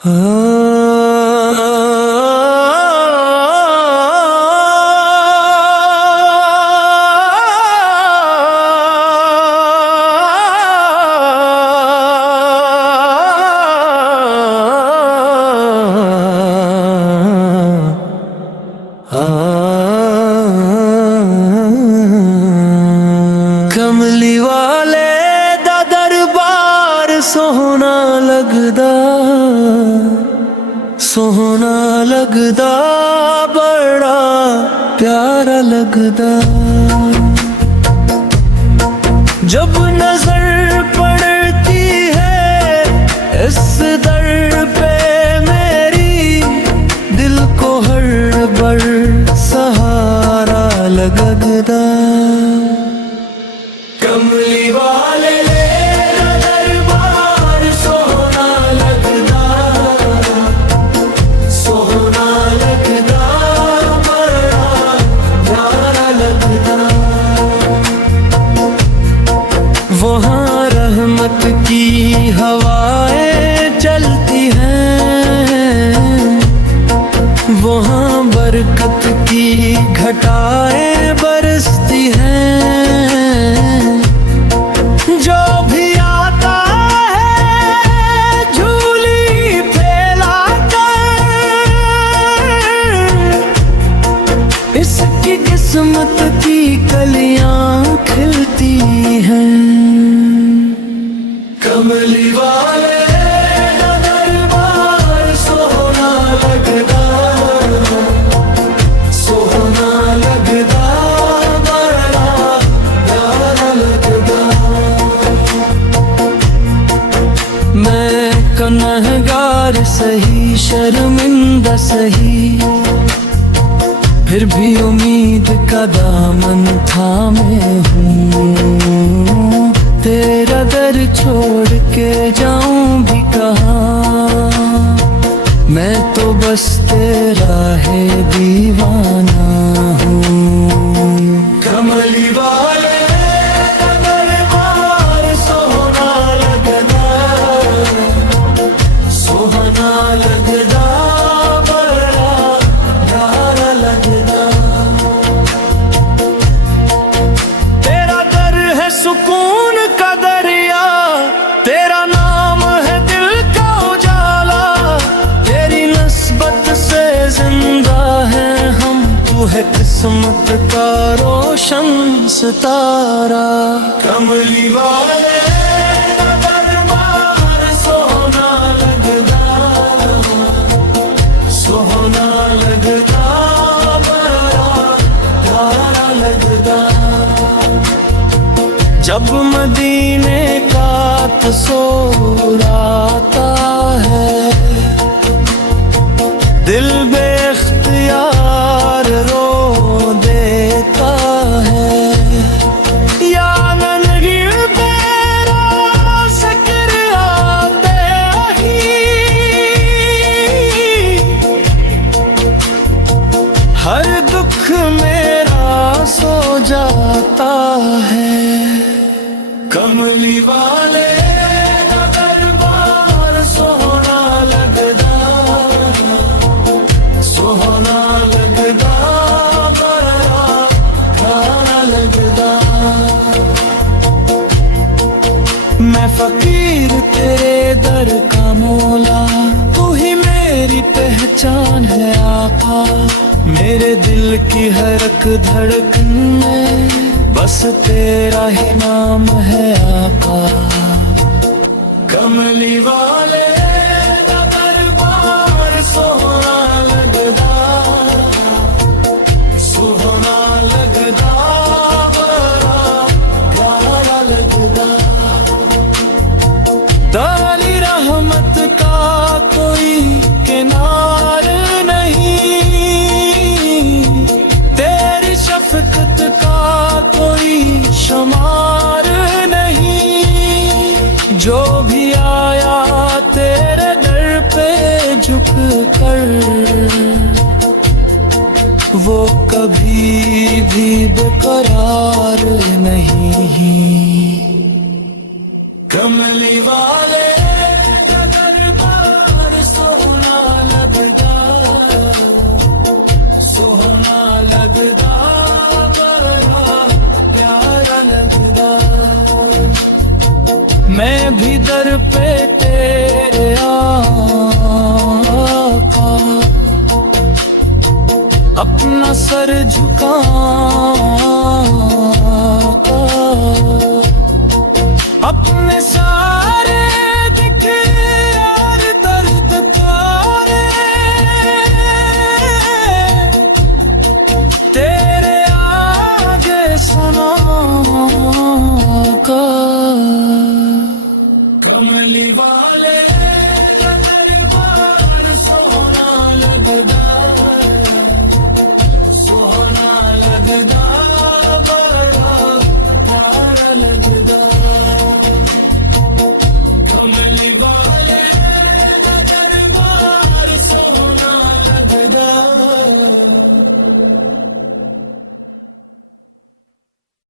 कमली वाले दा दरबार सोहना लगदा, सोहना लगदा, बड़ा प्यारा लगदा। जब नजर पड़ती है इस दर पे मेरी, दिल को हर बड़ सहारा लगदा। कमली वाले दरबार सोहना लगदा, सोहना लगदा, बड़ा प्यारा लगदा। वहाँ रहमत की हवाएं चलती हैं, वहाँ बरकत की घटाएं बरसती हैं। जो भी आता है झूली फैला कर, इसकी किस्मत की कलियां खिलती हैं। कमली वाले दरबार सोहना लगदा, सोहना लगदा, बड़ा प्यारा लगदा। मैं गुनहगार सही, शर्मिंदा सही, फिर भी उम्मीद का दामन थामे हूँ। तेरा दर छोड़ के जाऊं भी कहाँ, मैं तो बस तेरा है दीवाना हूँ। कमली वाले दरबार सोहना लगदा, सोहना लगदा, बड़ा प्यारा लगदा। तेरा दर है सुकून का दरिया, तेरा नाम है दिल का उजाला, तेरी नस्बत से जिंदा है हम, तू है किस्मत का रोशन सितारा। कमली वाले दरबार सोहना लगदा, सोहना लगदा, बड़ा प्यारा लगदा। जब मदीने का तस्वीर आता है, दिल बेख्तियार रो देता है। या नन्ही तेरा ज़िक्र आते ही, हर दुख मेरा सो जाता है। कमली वाले दरबार सोहना लगदा, सोहना लगदा, बड़ा प्यारा लगदा। मैं फकीर तेरे दर का मौला, तू ही मेरी पहचान है आका। मेरे दिल की हर एक धड़कन में बस तेरा ही नाम है आका। कमली वाले दरबार सोहना लगदा, सोहना लगदा, बड़ा प्यारा लगदा। तेरी रहमत का कोई किनार नहीं, तेरी शफकत का कोई शुमार नहीं। जो भी आया तेरे दर पे झुक कर, वो कभी भी बेकरार नहीं। कमली वाले दरबार भी दर पे तेरे आका, अपना सर झुका